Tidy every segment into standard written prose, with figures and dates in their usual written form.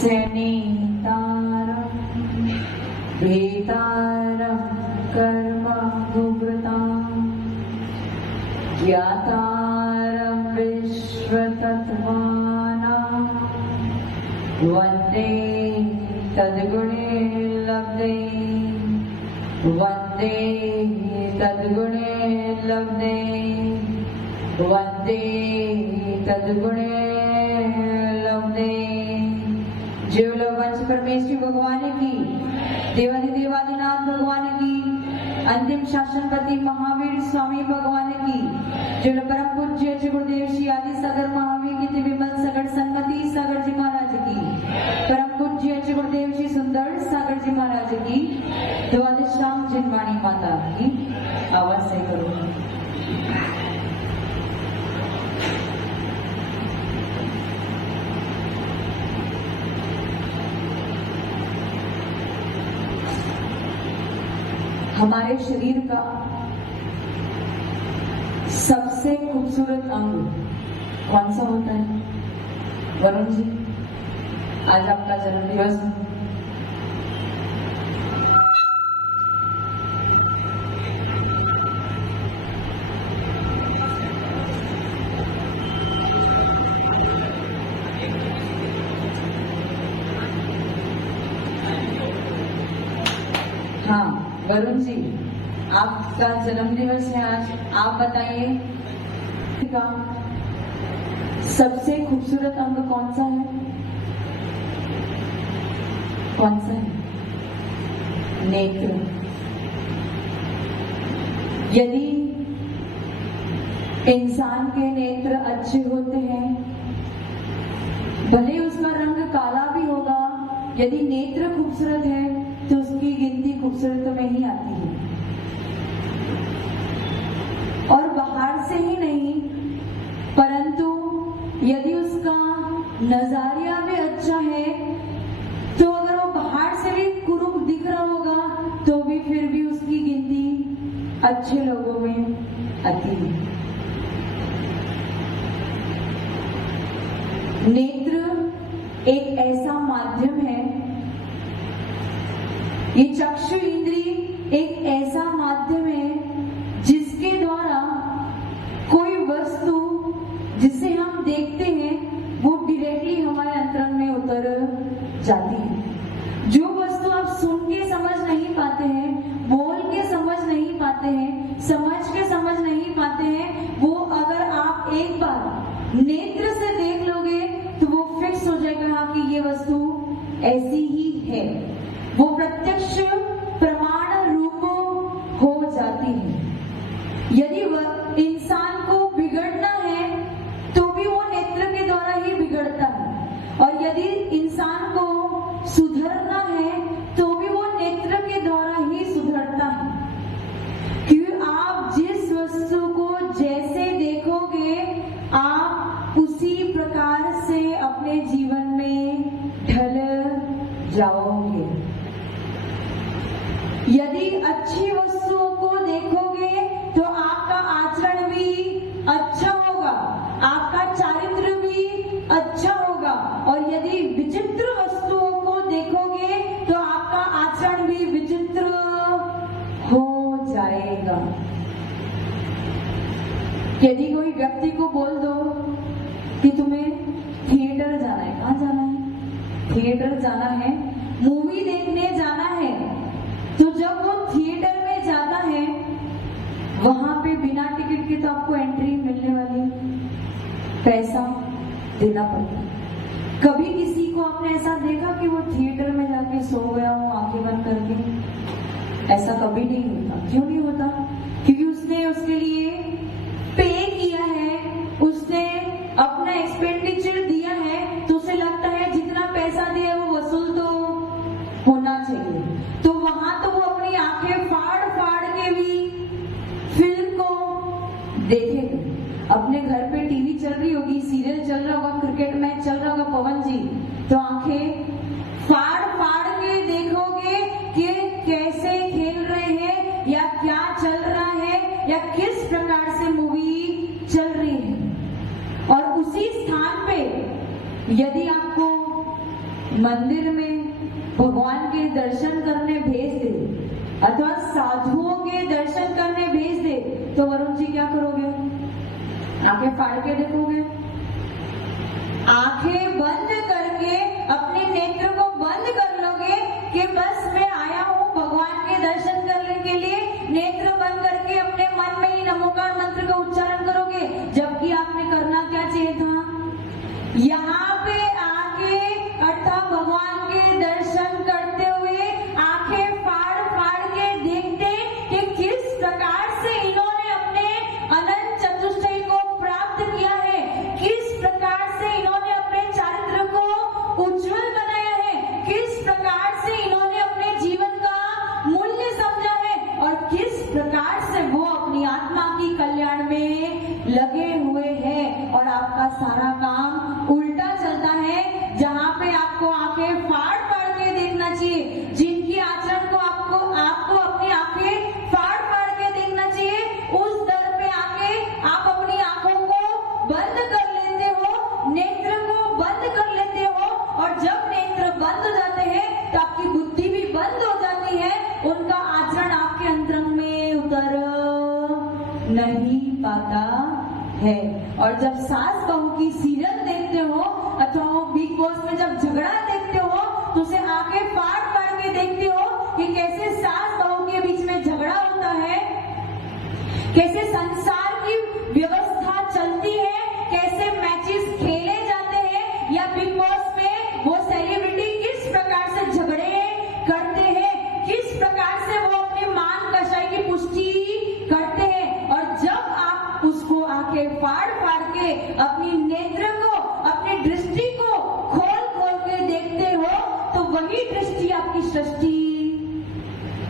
सेनीतारं वेतारं कर्म गुभृतां ज्ञातारं विश्वतत्त्वानां वन्दे तद्गुणे लब्धे वन्दे तद्गुणे लब्धे वन्दे तद्गुणे लब्धे। जो लोग वंश परमेश्वरी भगवान की, देवादिदेवादिनाथ भगवान की, अंतिम शासनपति महावीर स्वामी भगवान की, जो परम पूज्य गुरुदेव श्री आदि सागर महावीर की विमल सागर संगति सागर जी महाराज की, परम पूज्य गुरुदेव श्री सुंदर सागर जी महाराज की, द्वादश राम जिनवाणी माता की आवाज से करो। हमारे शरीर का सबसे खूबसूरत अंग कौन सा होता है? वरुण जी, आज आपका जन्मदिवस है। हाँ वरुण जी, आपका जन्मदिवस है आज। आप बताइए का सबसे खूबसूरत अंग कौन सा है? कौन सा है? नेत्र। यदि इंसान के नेत्र अच्छे होते हैं, भले उसका रंग काला भी होगा, यदि नेत्र खूबसूरत है तो उसकी गिनती खूबसूरत में ही आती है। और बाहर से ही नहीं, परंतु यदि उसका नजरिया भी अच्छा है तो अगर वो बाहर से भी कुरूप दिख रहा होगा तो भी फिर भी उसकी गिनती अच्छे लोगों में आती है। नेत्र एक ऐसा माध्यम है, ये चक्षु इंद्रिय एक ऐसा माध्यम है जिसके द्वारा कोई वस्तु जिसे हम देखते हैं वो डायरेक्टली हमारे अंतरंग में उतर जाती है। जो वस्तु आप सुन के समझ नहीं पाते हैं, बोल के समझ नहीं पाते हैं, समझ के समझ नहीं पाते हैं, वो अगर आप एक बार नेत्र से देख लोगे तो वो फिक्स हो जाएगा कि ये वस्तु ऐसी ही है। वो प्रत्यक्ष प्रमाण रूप हो जाती है। यदि इंसान को बिगड़ना है तो भी वो नेत्र के द्वारा ही बिगड़ता है, और यदि इंसान को सुधरना है तो भी वो नेत्र के द्वारा ही सुधरता है। क्योंकि आप जिस वस्तु को जैसे देखोगे आप उसी प्रकार से अपने जीवन में ढल जाओगे। यदि अच्छी वस्तुओं को देखोगे तो आपका आचरण भी अच्छा होगा, आपका चारित्र भी अच्छा होगा, और यदि विचित्र वस्तुओं को देखोगे तो आपका आचरण भी विचित्र हो जाएगा। यदि कोई व्यक्ति को बोल दो कि तुम्हें थिएटर जाना है, कहाँ जाना है? थिएटर जाना है, मूवी देखने जाना है, तो जब वो थिएटर में जाता है वहां पे बिना टिकट के तो आपको एंट्री मिलने वाली, पैसा देना पड़ता। कभी किसी को आपने ऐसा देखा कि वो थिएटर में जाके सो गया हो आंखें बंद करके? ऐसा कभी नहीं होता। क्यों नहीं होता? क्योंकि उसने उसके लिए पे किया है, उसने अपना एक्सपेंडिचर दिया है, तो उसे लगता है जितना पैसा दिया वो वसूल तो होना चाहिए। तो वहां तो वो अपनी आंखें फाड़ फाड़ के भी फिल्म को देखेगा। अपने घर पे टीवी चल रही होगी, सीरियल चल रहा होगा, क्रिकेट मैच चल रहा होगा पवन जी, तो आंखें फाड़ फाड़ के देखोगे कि कैसे खेल रहे हैं या क्या चल रहा है या किस प्रकार से मूवी चल रही है। और उसी स्थान पे यदि आपको मंदिर में भगवान के दर्शन करने भेज दे अथवा साधुओं के दर्शन करने भेज दे, तो वरुण जी क्या करोगे? आंखें फाड़ के देखोगे? आंखें बंद करके अपने नेत्र को बंद कर लोगे कि बस मैं आया हूँ भगवान के दर्शन करने के लिए? नेत्र बंद करके अपने मन में ही नमोकार मंत्र का उच्चारण करोगे, जबकि आपने करना क्या चाहिए था? यहाँ पे आके अर्थात भगवान के दर्शन करते हुए आंखें फाड़ फाड़ के देखते कि किस प्रकार से इन्होंने अपने अनंत चतुष्टय को प्राप्त किया है, किस प्रकार से इन्होंने अपने चारित्र को उज्जवल बनाया है, किस प्रकार से इन्होंने अपने जीवन का मूल्य समझा है और किस प्रकार से वो अपनी आत्मा की कल्याण में लगे हुए हैं। और आपका सारा काम उल्टा चलता है, जहाँ पे आपको आंखें फाड़ फाड़ के देखना चाहिए, जिनकी आचरण को आपको अपनी आंखें फाड़ फाड़ के देखना चाहिए, उस दर पे आके आप अपनी आंखों को बंद कर लेते हो, नेत्र को बंद कर लेते हो। और जब नेत्र बंद हो जाते हैं तो आपकी बुद्धि भी बंद हो जाती है, उनका आचरण आपके अंतरंग में उतर नहीं पाता है। और जब सास बहू की सीरियल देखते हो अथवा वो बिग बॉस में जब झगड़ा देखते हो, तो उसे आंखें फाड़ फाड़ के देखते हो कि कैसे सास बहू के बीच में झगड़ा होता है, कैसे संसार की व्यवस्था चलती है, कैसे मैचेस खेले जाते हैं, या बिग बॉस में वो सेलिब्रिटी किस प्रकार से झगड़े करते हैं, किस प्रकार से वो अपने मान कषाय की पुष्टि करते हैं। और जब आप उसको आंखें फाड़ फाड़ के अपनी नेत्र को, अपनी दृष्टि को खोल खोल के देखते हो, तो वही दृष्टि आपकी सृष्टि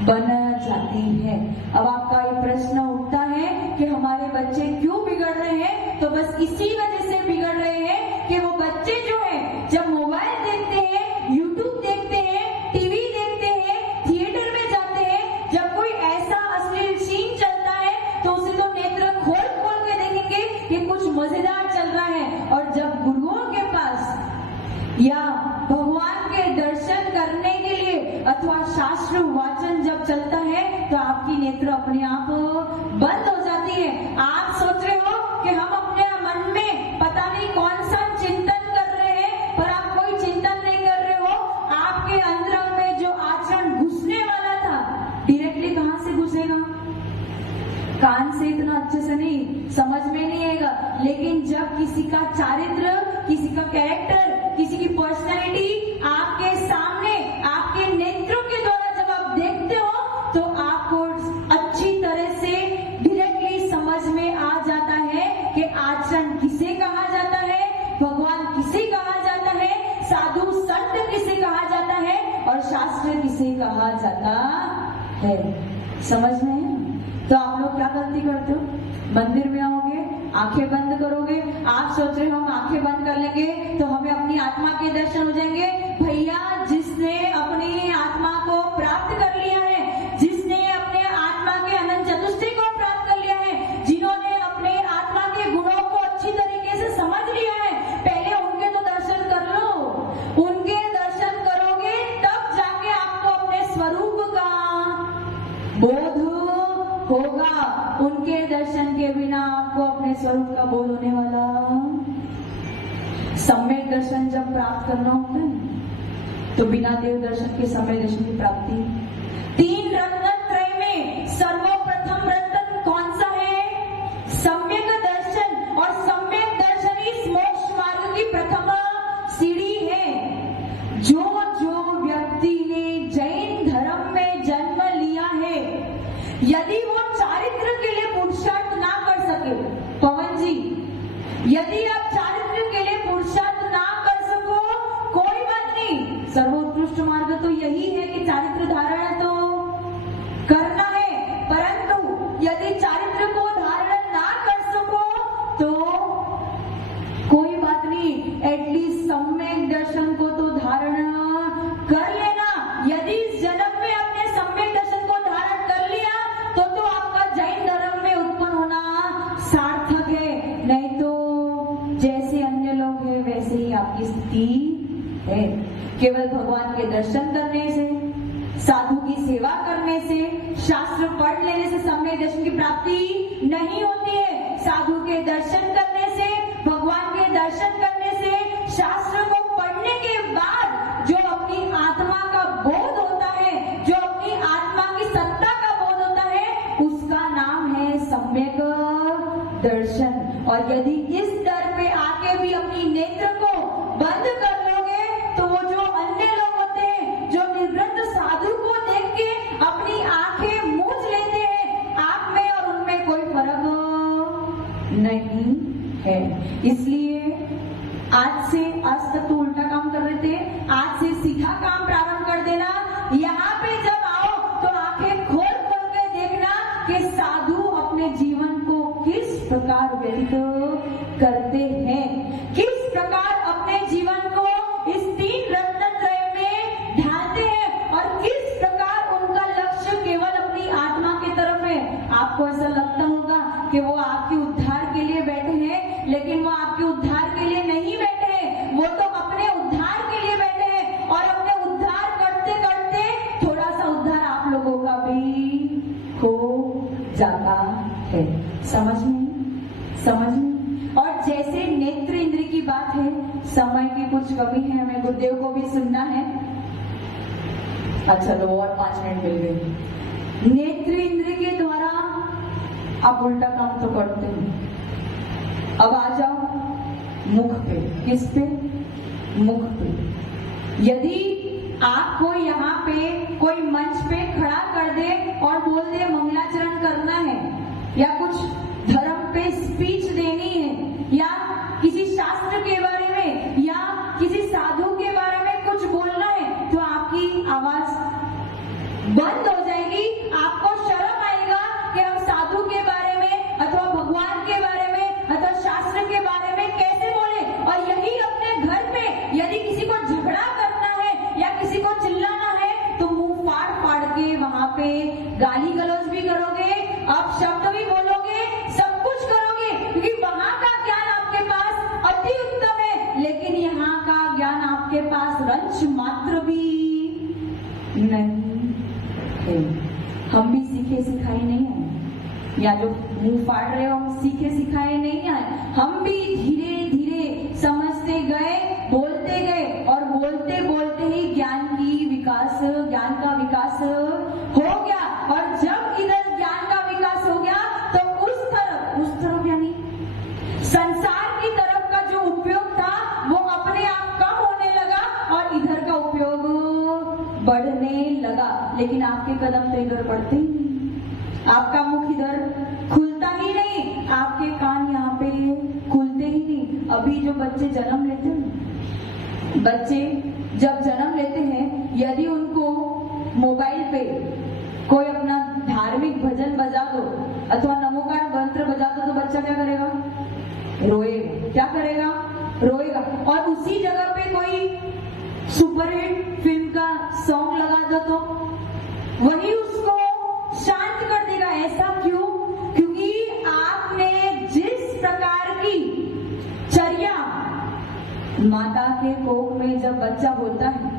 बन जाती है। अब आपका ये प्रश्न उठता है कि हमारे बच्चे क्यों बिगड़ रहे हैं? तो बस इसी वजह से बिगड़ रहे हैं कि वो बच्चे जो है जब मोबाइल देखते हैं, यूट्यूब देखते हैं, टीवी देखते हैं, थिएटर में जाते हैं, जब कोई ऐसा अश्लील सीन चलता है तो उसे तो नेत्र खोल खोल के देखेंगे कि कुछ मजेदार चल रहा है। और जब गुरुओं के पास या भगवान के दर्शन करने के लिए अथवा शास्त्र वाचन जब चलता है तो आपकी नेत्र अपने आप बंद हो जाती है। आप सोच रहे हो कि हम अपने मन में पता नहीं कौन सा चिंतन कर रहे हैं, पर आप कोई चिंतन नहीं कर रहे हो। आपके अंदर में जो आचरण घुसने वाला था, डायरेक्टली कहां से घुसेगा? कान से इतना अच्छे से नहीं, समझ में नहीं आएगा, लेकिन जब किसी का चारित्र, किसी का कैरेक्टर, किसी की पर्सनैलिटी आपके सामने, आपके नेत्रों के द्वारा जब आप देखते हो, तो आपको अच्छी तरह से डायरेक्टली समझ में आ जाता है कि आचरण किसे कहा जाता है, भगवान किसे कहा जाता है, साधु संत किसे कहा जाता है और शास्त्र किसे कहा जाता है। समझ में है? तो आप लोग क्या गलती करते हो? मंदिर में आओगे, आंखें बंद करोगे, आप सोच रहे हो हम आंखें बंद कर लेंगे तो हमें अपनी आत्मा के दर्शन हो जाएंगे। भैया, जिसने अपनी आत्मा को प्राप्त कर लिया है, जिसने अपने आत्मा के अनंत चतुष्टय को प्राप्त कर लिया है, जिन्होंने अपने आत्मा के गुणों को अच्छी तरीके से समझ लिया है, पहले उनके तो दर्शन कर लो। उनके दर्शन करोगे तब जाके आपको अपने स्वरूप का बोध होगा। उनके दर्शन के बिना आपको अपने स्वरूप का बोध होने वाला। सम्यक दर्शन जब प्राप्त करना होता है तो बिना देव दर्शन के सम्यक दर्शन की प्राप्ति। 3 रत्न त्रय में सर्वप्रथम रत्न कौन सा है? सम्यक दर्शन। और सम्यक दर्शन ही मोक्ष मार्ग की प्रथम सीढ़ी है। जो जो व्यक्ति ने जैन धर्म में जन्म लिया है, यदि वो चारित्र के लिए पुरुषार्थ ना कर सके, पवन जी, यदि आप चारित्र के लिए पुरुषार्थ ना कर सको, कोई बात नहीं, सर्वोत्कृष्ट मार्ग तो यही है कि चारित्र धारण तो करना है। परंतु यदि चारित्र को धारण ना कर सको तो कोई बात नहीं, एटलीस्ट सम्यक दर्शन को तो धारण कर लेना। यदि इस जन्म में आपने सम्यक दर्शन को धारण कर लिया तो आपका जैन धर्म में उत्पन्न होना सार्थक है, नहीं तो जैसे अन्य लोग हैं वैसे ही आपकी स्थिति है। केवल केवल भगवान के दर्शन करने से, साधु की सेवा करने से, शास्त्र पढ़ लेने से सम्यक दर्शन की प्राप्ति नहीं होती है। साधु के दर्शन करने से, भगवान के दर्शन करने से, शास्त्र को पढ़ने के बाद जो अपनी आत्मा का बोध होता है, जो अपनी आत्मा की सत्ता का बोध होता है, उसका नाम है सम्यक दर्शन। और यदि इस दर पे आके भी अपनी नेत्र को बंद कर लोगे तो वो जो अन्य लोग होते हैं जो निवृत्त साधु को देख के अपनी आंखें मूंझ लेते हैं, आप में और उनमें कोई फर्क नहीं है। इसलिए आज से, आज तक तो उल्टा काम कर रहे थे, आज से सीधा काम प्रारंभ कर देना। यहाँ पे जब आओ तो आंखें खोल खोल के देखना कि साधु अपने जीवन को किस प्रकार व्यतीत करते हैं, किस प्रकार अपने जीवन को इस 3 रत्नत्रय में ढालते हैं और किस प्रकार उनका लक्ष्य केवल अपनी आत्मा की तरफ है। आपको ऐसा लगता होगा कि वो आपके उद्धार के लिए बैठे हैं, लेकिन वो आपके उद्धार के लिए नहीं बैठे हैं, वो तो अपने उद्धार के लिए बैठे हैं। और अपने उद्धार करते करते थोड़ा सा उद्धार आप लोगों का भी हो जाता है। समझ में? और जैसे नेत्र इंद्र की बात है, समय की कुछ कमी है, हमें गुरुदेव को भी सुनना है। अच्छा लो, और 5 मिनट मिल गए। नेत्र इंद्र के द्वारा आप उल्टा काम तो करते हैं। अब आ जाओ मुख पे। किस पे? मुख पे। यदि आपको यहाँ पे कोई मंच पे खड़ा कर दे और बोल दे मंगलाचरण करना है, या कुछ धर्म पे स्पीच देनी है, या किसी शास्त्र के बारे में, या किसी साधु के बारे में कुछ बोलना है, तो आपकी आवाज बंद हो जाएगी। आपको शर्म आएगा कि हम साधु के बारे में अथवा भगवान के बारे में अथवा शास्त्र के बारे में कैसे बोले। और यही अपने घर पे यदि किसी को झगड़ा करना है या किसी को चिल्लाना है तो मुंह फाड़ फाड़ के वहां पे गाली गलौज भी करोगे, आप शब्द भी बोलोगे, सब कुछ करोगे, क्योंकि वहां का ज्ञान आपके पास अति उत्तम है, लेकिन यहाँ का ज्ञान आपके पास रंच मात्र भी नहीं है। हम भी सीखे सिखाए नहीं है, या जो मुंह फाड़ रहे हो हम सीखे सिखाए नहीं है, हम भी धीरे धीरे समझते गए, बोलते गए, और बोलते बोलते ही ज्ञान का विकास हो गया। और जब इधर ज्ञान का विकास हो गया तो उस तरफ यानी संसार की तरफ का जो उपयोग था वो अपने आप कम होने लगा और इधर का उपयोग बढ़ने लगा। लेकिन आपके कदम तो इधर बढ़ते ही नहीं, आपका मुख इधर खुलता ही नहीं, आपके कान यहाँ पे खुलते ही नहीं। अभी जो बच्चे जन्म लेते हैं, बच्चे जब जन्म लेते हैं, यदि उनको मोबाइल पे कोई अपना धार्मिक भजन बजा दो अथवा नमोकार मंत्र बजा दो तो बच्चा क्या करेगा? रोएगा। क्या करेगा? रोएगा। और उसी जगह पे कोई सुपरहिट फिल्म का सॉन्ग लगा दो तो वही उसको शांत कर देगा। ऐसा क्यों? क्योंकि आपने जिस प्रकार की चर्या, माता के कोख में जब बच्चा होता है,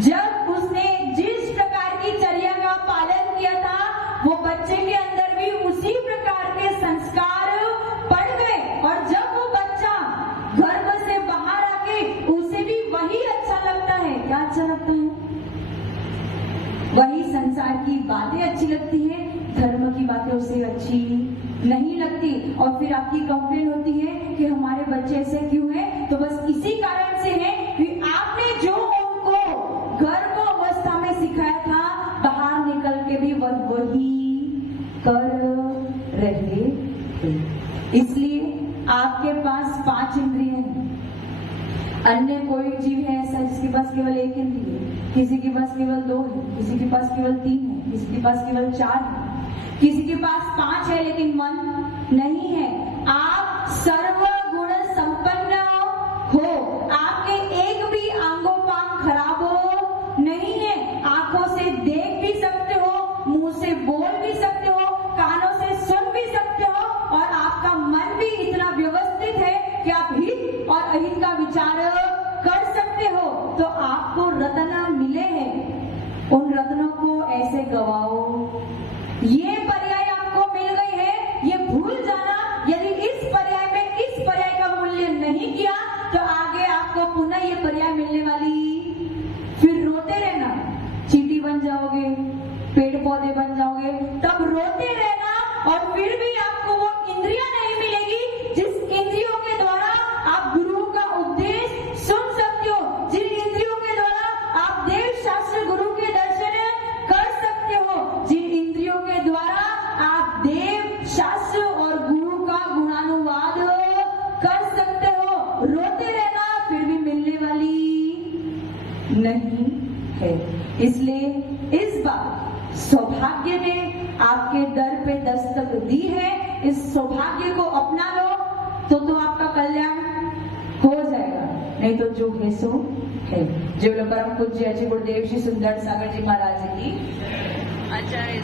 जब उसने जिस प्रकार की चर्या का पालन किया था, वो बच्चे के अंदर भी उसी प्रकार के संस्कार पड़ गए। और जब वो बच्चा गर्भ से बाहर आके उसे भी वही अच्छा लगता है। क्या अच्छा लगता है? वही संसार की बातें अच्छी लगती है, धर्म की बातें उसे अच्छी नहीं लगती। और फिर आपकी कंप्लेन होती है कि हमारे बच्चे ऐसे क्यों हैं? तो बस इसी कारण से है कि आपने जो उनको गर्भ अवस्था में सिखाया था, बाहर निकल के भी वही कर रहे थे। इसलिए आपके पास 5 इंद्रिय हैं। अन्य कोई जीव है ऐसा जिसके पास केवल 1 इंद्रिय है, किसी के पास केवल 2 है, किसी के पास केवल 3 है, किसी के पास केवल 4 है, किसी के पास 5 है लेकिन मन नहीं है। आप सर्व गुण संपन्न हो, आपके एक भी अंगों पांग खराब हो नहीं है। आंखों से देख भी सकते हो, मुंह से बोल भी सकते हो, कानों से सुन भी सकते हो, और आपका मन भी इतना व्यवस्थित है कि आप हित और अहित का विचार कर सकते हो। तो आपको रत्न मिले हैं उन रत्नों को ऐसे गवाओ। ये पर्याय आपको मिल गई है, ये भूल जाना। यदि इस पर्याय में इस पर्याय का मूल्य नहीं किया तो आगे आपको पुनः ये पर्याय मिलने वाली, फिर रोते रहना, चींटी बन जाओगे, पेड़ पौधे बन जाओगे, तब रोते रहना और फिर भी आपको वो इंद्रियां नहीं मिलेगी जिस इंद्रियों के द्वारा आप गुरु का उपदेश सुन सकते हो, जिन इंद्रियों के द्वारा आप देव शास्त्र गुरु के दर्शन कर सकते हो, जिन इंद्रियों के द्वारा आप देव शास्त्र और गुरु का गुणानुवाद कर सकते हो। रोते रहना फिर भी मिलने वाली नहीं है। इसलिए इस बार सौभाग्य ने आपके दर पे दस्तक दी है, इस सौभाग्य को अपना लो तो आपका कल्याण हो जाएगा, नहीं तो जो है सो है। जो परम पूज्य अजय गुरुदेव श्री सुंदर सागर जी महाराज की आचार्य